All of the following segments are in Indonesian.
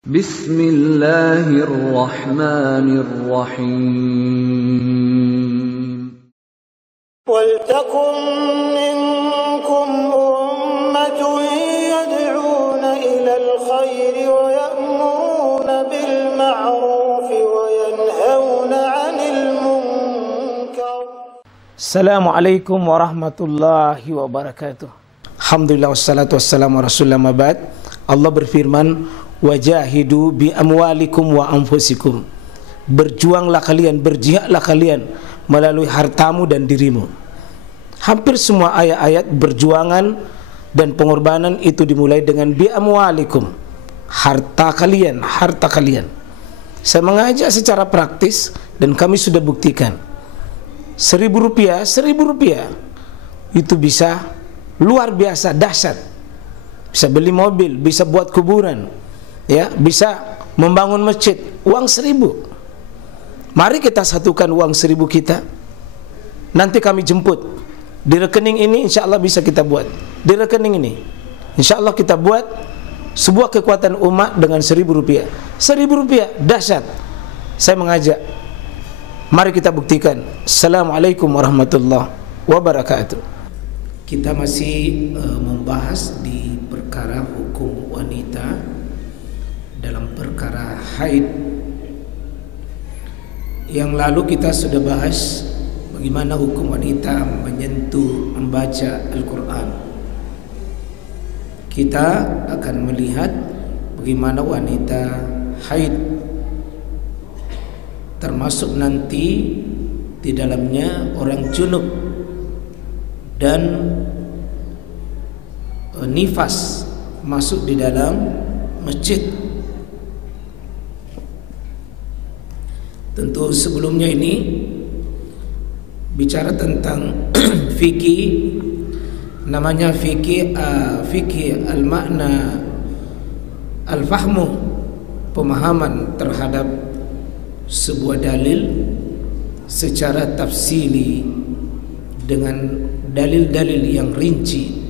Bismillahirrahmanirrahim. Waltakum minkum ummatun yad'una ilal khairi wa ya'muruna bil ma'rufi wa yanhauna 'anil munkar. Assalamualaikum warahmatullahi wabarakatuh. Alhamdulillah wassalatu wassalamu ala rasulillah ma ba'd. Allah berfirman, wajahidu bi amwalikum wa anfusikum. Berjuanglah kalian, berjihadlah kalian melalui hartamu dan dirimu. Hampir semua ayat-ayat berjuangan dan pengorbanan itu dimulai dengan bi amwalikum. Harta kalian, harta kalian. Saya mengajak secara praktis dan kami sudah buktikan. Rp1.000 itu bisa luar biasa dahsyat. Bisa beli mobil, bisa buat kuburan, ya, bisa membangun masjid. Uang 1.000. Mari kita satukan uang 1.000 kita. Nanti kami jemput di rekening ini, insya Allah bisa kita buat. Di rekening ini, insya Allah kita buat sebuah kekuatan umat dengan Rp1.000. Rp1.000 dahsyat. Saya mengajak, mari kita buktikan. Assalamualaikum warahmatullahi wabarakatuh. Kita masih membahas di perkara hukum wanita dalam perkara haid. Yang lalu kita sudah bahas bagaimana hukum wanita menyentuh, membaca Al-Quran. Kita akan melihat bagaimana wanita haid, termasuk nanti di dalamnya orang junub dan nifas masuk di dalam masjid. Tentu sebelumnya ini bicara tentang fikih, namanya fikih al-makna al-fahmu, pemahaman terhadap sebuah dalil secara tafsili dengan dalil-dalil yang rinci.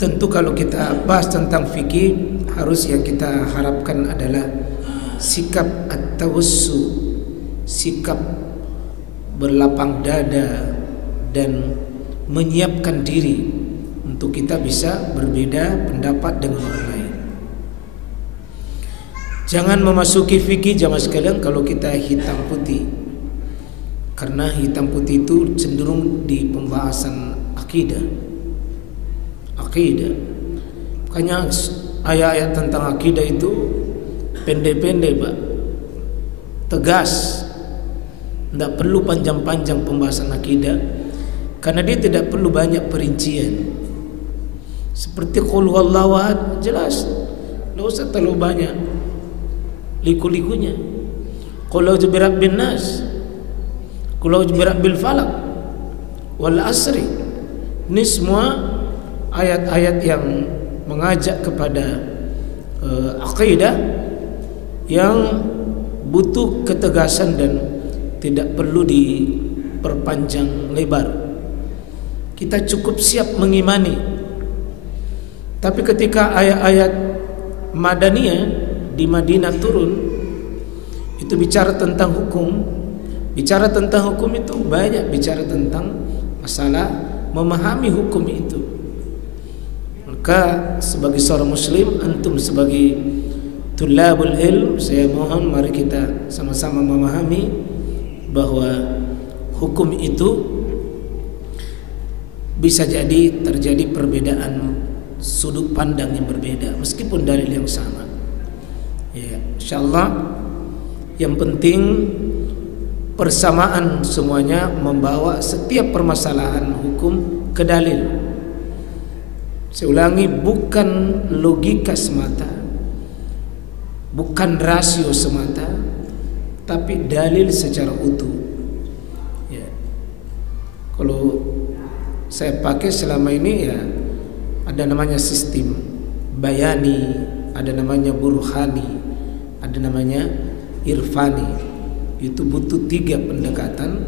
Tentu kalau kita bahas tentang fikih, harus yang kita harapkan adalah sikap at-tawassu, sikap berlapang dada dan menyiapkan diri untuk kita bisa berbeda pendapat dengan orang lain. Jangan memasuki fikih jamaah sekalian kalau kita hitam putih, karena hitam putih itu cenderung di pembahasan akidah. Makanya ayat-ayat tentang akidah itu pendek-pendek, Pak. Tegas. Tidak perlu panjang-panjang pembahasan akidah, karena dia tidak perlu banyak perincian. Seperti qul huwallahu ahad, jelas. Tidak usah terlalu banyak liku-likunya. Qul a'udzu birabbin nas, qul a'udzu birabbil falaq, wal asri. Ini semua ayat-ayat yang mengajak kepada akidah yang butuh ketegasan dan tidak perlu diperpanjang lebar. Kita cukup siap mengimani. Tapi ketika ayat-ayat Madaniyah di Madinah turun, itu bicara tentang hukum. Bicara tentang hukum itu banyak bicara tentang masalah memahami hukum itu. Maka sebagai seorang muslim, antum sebagai tulabul ilm, saya mohon mari kita sama-sama memahami bahwa hukum itu bisa jadi terjadi perbedaan sudut pandang yang berbeda meskipun dalil yang sama. Ya, insyaallah yang penting persamaan semuanya membawa setiap permasalahan hukum ke dalil. Saya ulangi, bukan logika semata, bukan rasio semata, tapi dalil secara utuh. Ya. Kalau saya pakai selama ini, ya ada namanya sistem bayani, ada namanya burhani, ada namanya irfani. Itu butuh 3 pendekatan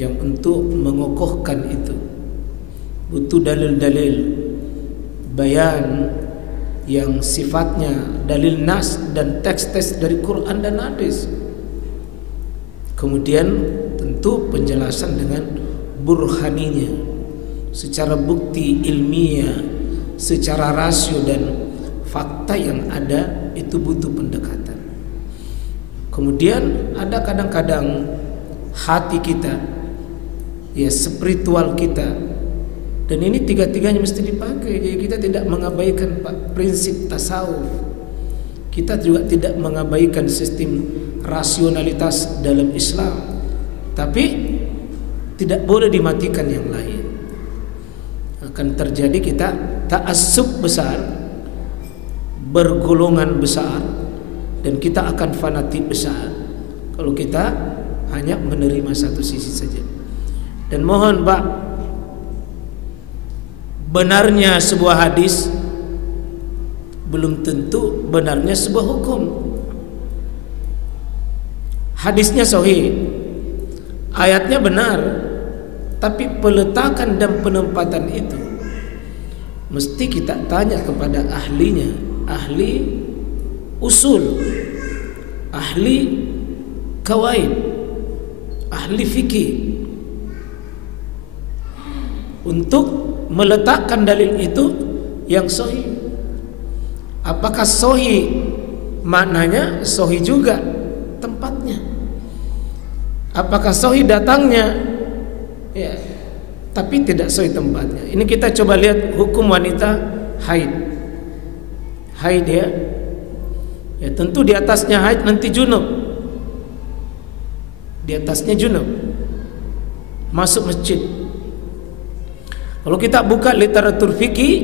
yang untuk mengokohkan itu. Butuh dalil-dalil bayan, yang sifatnya dalil nas dan teks-teks dari Quran dan hadis. Kemudian tentu penjelasan dengan burhaninya, secara bukti ilmiah, secara rasio dan fakta yang ada, itu butuh pendekatan. Kemudian ada kadang-kadang hati kita, ya spiritual kita, dan ini tiga-tiganya mesti dipakai. Jadi kita tidak mengabaikan prinsip tasawuf, kita juga tidak mengabaikan sistem rasionalitas dalam Islam, tapi tidak boleh dimatikan yang lain. Akan terjadi kita ta'assub besar, bergolongan besar, dan kita akan fanatik besar kalau kita hanya menerima satu sisi saja. Dan mohon Pak, benarnya sebuah hadis belum tentu benarnya sebuah hukum. Hadisnya sahih, ayatnya benar, tapi peletakan dan penempatan itu mesti kita tanya kepada ahlinya, ahli usul, ahli kawaid, ahli fikih, untuk meletakkan dalil itu yang sahih. Apakah sahih maknanya, sahih juga tempatnya. Apakah sahih datangnya, ya, tapi tidak sahih tempatnya. Ini kita coba lihat hukum wanita haid. Haid ya, ya tentu di atasnya haid nanti junub, di atasnya junub, masuk masjid. Kalau kita buka literatur fikih,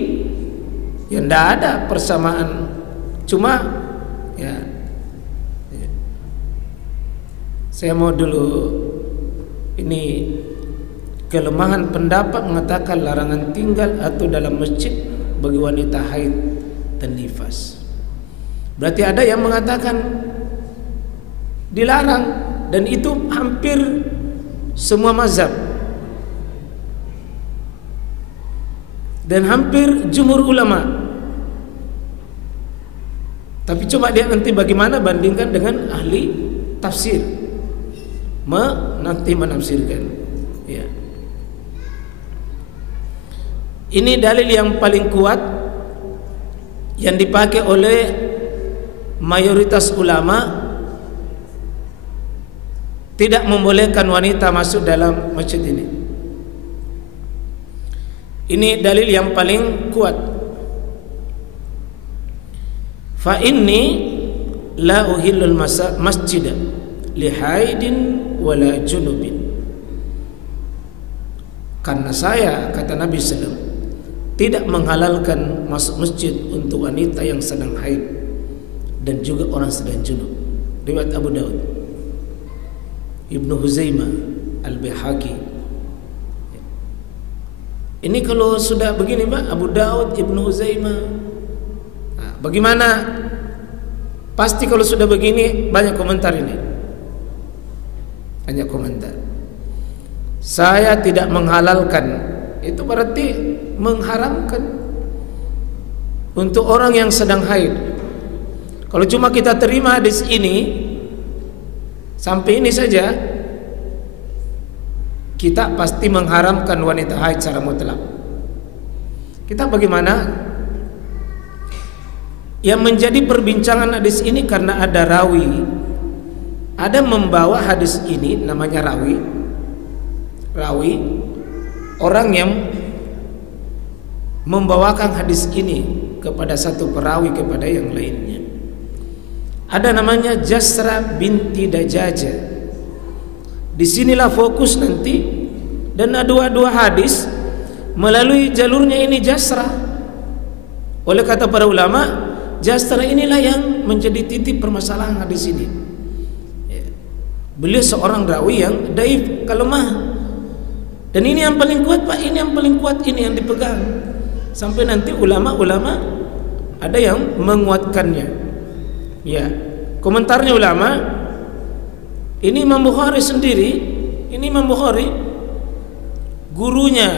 ya tidak ada persamaan, cuma ya, saya mau dulu ini kelemahan pendapat mengatakan larangan tinggal atau dalam masjid bagi wanita haid dan nifas. Berarti ada yang mengatakan dilarang, dan itu hampir semua mazhab dan hampir jumhur ulama. Tapi coba lihat nanti bagaimana bandingkan dengan ahli tafsir, nanti menafsirkan, ya. Ini dalil yang paling kuat yang dipakai oleh mayoritas ulama, tidak membolehkan wanita masuk dalam masjid ini. Ini dalil yang paling kuat. Fa inni la uhillul masjida li haidin wala junubin. Karena saya, kata Nabi SAW, tidak menghalalkan masuk masjid untuk wanita yang sedang haid dan juga orang sedang junub. Riwayat Abu Daud, Ibnu Huzaimah, Al-Baihaqi. Ini kalau sudah begini Pak, Abu Daud, Ibnu Huzaimah, nah, bagaimana? Pasti kalau sudah begini banyak komentar ini, banyak komentar. Saya tidak menghalalkan, itu berarti mengharamkan untuk orang yang sedang haid. Kalau cuma kita terima hadis ini sampai ini saja, kita pasti mengharamkan wanita haid secara mutlak. Kita bagaimana? Yang menjadi perbincangan hadis ini karena ada rawi, ada membawa hadis ini, namanya rawi, orang yang membawakan hadis ini kepada satu perawi kepada yang lainnya. Ada namanya Jasra binti Dajaja. Disinilah fokus nanti, dan dua-dua hadis melalui jalurnya ini Jasra. Oleh kata para ulama, Jasra inilah yang menjadi titik permasalahan hadis ini. Beliau seorang rawi yang daif, lemah. Dan ini yang paling kuat Pak, ini yang paling kuat, ini yang dipegang. Sampai nanti ulama-ulama ada yang menguatkannya. Ya, komentarnya ulama, ini Imam Bukhari sendiri, ini Imam Bukhari, gurunya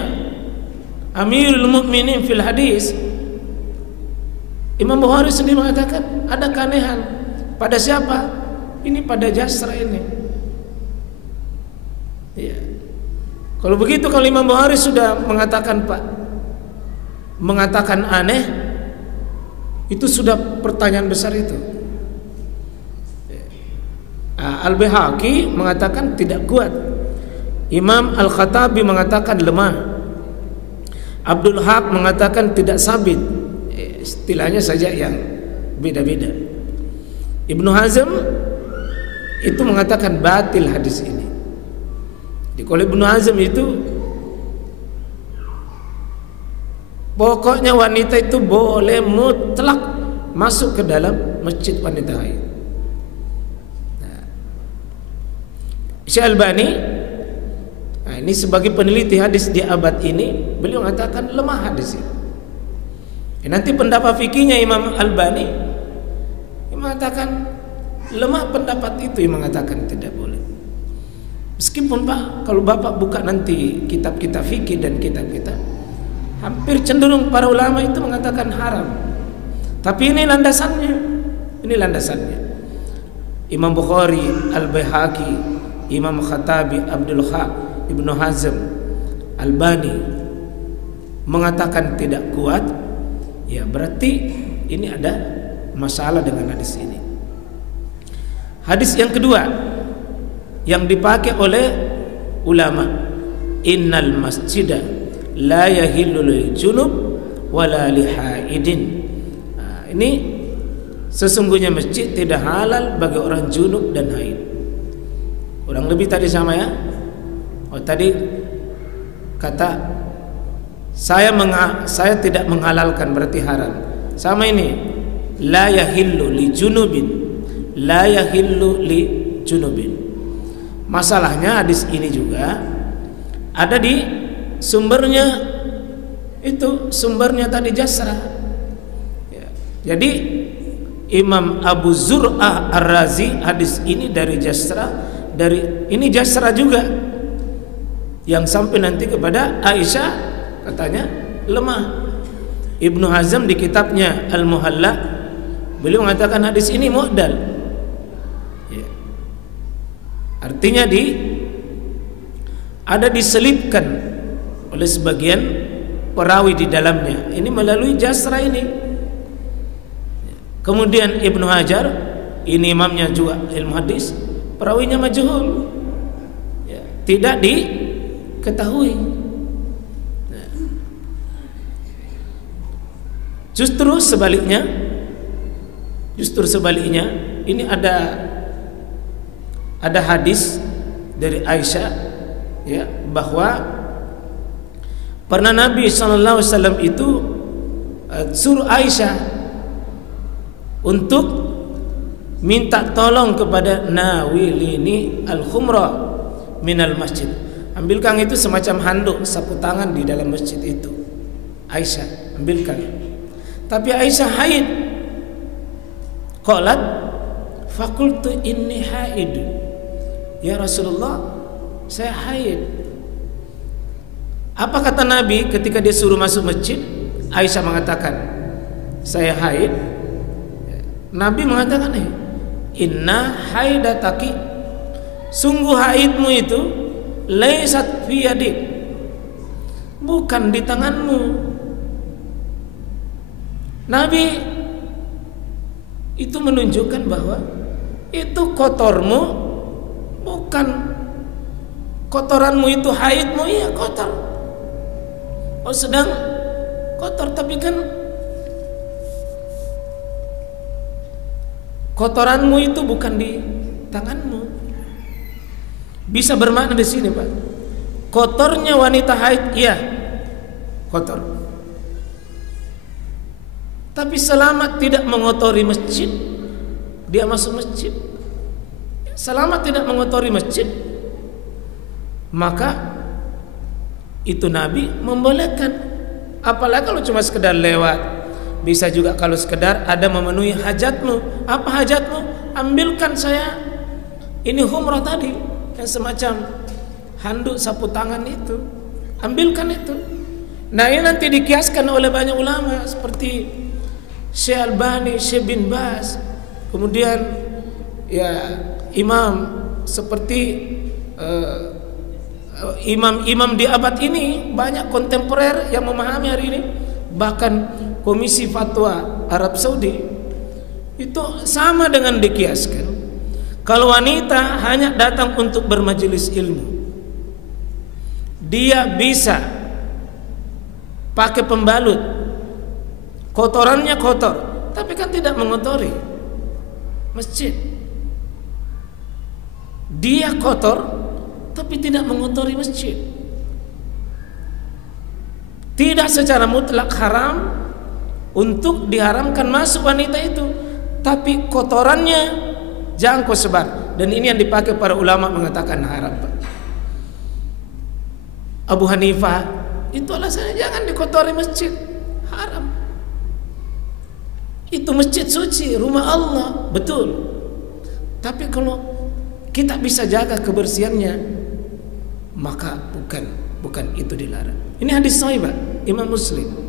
Amirul Mukminin fil hadis, Imam Bukhari sendiri mengatakan ada keanehan. Pada siapa? Ini pada Jasra ini. Ya. Kalau begitu, kalau Imam Bukhari sudah mengatakan mengatakan aneh, itu sudah pertanyaan besar itu. Al-Baihaqi mengatakan tidak kuat. Imam Al-Khattabi mengatakan lemah. Abdul Haq mengatakan tidak sabit. Istilahnya saja yang beda-beda. Ibnu Hazm itu mengatakan batil hadis ini. Di kalau Ibnu Hazm itu pokoknya wanita itu boleh mutlak masuk ke dalam masjid wanita haid. Syekh Albani, ini sebagai peneliti hadis di abad ini, beliau mengatakan lemah hadis ini. Nanti pendapat fikihnya Imam Albani mengatakan lemah pendapat itu, yang mengatakan tidak boleh. Meskipun Pak, kalau Bapak buka nanti kitab-kitab fikih dan kitab kita, hampir cenderung para ulama itu mengatakan haram. Tapi ini landasannya. Ini landasannya. Imam Bukhari, Al-Baihaqi, Imam Khattabi, Abdul Haq, Ibnu Hazm, Albani mengatakan tidak kuat, ya berarti ini ada masalah dengan hadis ini. Hadis yang kedua yang dipakai oleh ulama, innal masjida la yahillu lil junub wala li haidin. Ini sesungguhnya masjid tidak halal bagi orang junub dan haid. Kurang lebih tadi sama ya. Tadi kata saya tidak menghalalkan berarti haram. Sama ini, la yahillu li junubin, la yahillu li junubin. Masalahnya hadis ini juga ada di sumbernya, itu sumbernya tadi Jasra. Ya. Jadi Imam Abu Zur'ah Ar-Razi hadis ini dari Jasra, dari ini Jasra juga yang sampai nanti kepada Aisyah katanya lemah. Ibnu Hazm di kitabnya Al-Muhalla beliau mengatakan hadis ini mu'dal. Ya. Artinya ada diselipkan oleh sebagian perawi di dalamnya. Ini melalui Jasra ini. Kemudian Ibnu Hajar, ini imamnya juga ilmu hadis, perawinya majhul, ya, tidak diketahui. Nah. Justru sebaliknya, ini ada hadis dari Aisyah, ya, bahwa pernah Nabi SAW itu suruh Aisyah untuk minta tolong kepada nawilini al-khumra minal masjid. Ambilkan itu semacam handuk sapu tangan di dalam masjid itu. Aisyah ambilkan. Tapi Aisyah haid. Qalat faqultu inni haid. Ya Rasulullah, saya haid. Apa kata Nabi ketika dia suruh masuk masjid? Aisyah mengatakan, saya haid. Nabi mengatakan, inna haidataki, sungguh haidmu itu laisat fi yadik, bukan di tanganmu. Nabi itu menunjukkan bahwa itu kotormu, bukan kotoranmu itu haidmu, iya kotor. Oh sedang kotor, tapi kan kotoranmu itu bukan di tanganmu. Bisa bermakna di sini, Pak. Kotornya wanita haid, iya, kotor. Tapi selama tidak mengotori masjid, dia masuk masjid. Selama tidak mengotori masjid, maka itu Nabi membolehkan. Apalagi kalau cuma sekedar lewat. Bisa juga kalau sekedar ada memenuhi hajatmu. Apa hajatmu? Ambilkan saya ini humrah tadi, yang semacam handuk sapu tangan itu. Ambilkan itu. Nah ini nanti dikiaskan oleh banyak ulama seperti Syekh Albani, Syekh bin Baz, kemudian ya imam seperti imam-imam di abad ini, banyak kontemporer yang memahami hari ini. Bahkan Komisi Fatwa Arab Saudi itu sama dengan dikiaskan. Kalau wanita hanya datang untuk bermajelis ilmu, dia bisa pakai pembalut, kotorannya kotor, tapi kan tidak mengotori masjid. Dia kotor tapi tidak mengotori masjid. Tidak secara mutlak haram untuk diharamkan masuk wanita itu, tapi kotorannya jangan kau sebar. Dan ini yang dipakai para ulama mengatakan haram. Abu Hanifah itu alasannya jangan dikotori masjid, haram. Itu masjid suci, rumah Allah, betul. Tapi kalau kita bisa jaga kebersihannya, maka bukan itu dilarang. Ini hadis sahih Imam Muslim.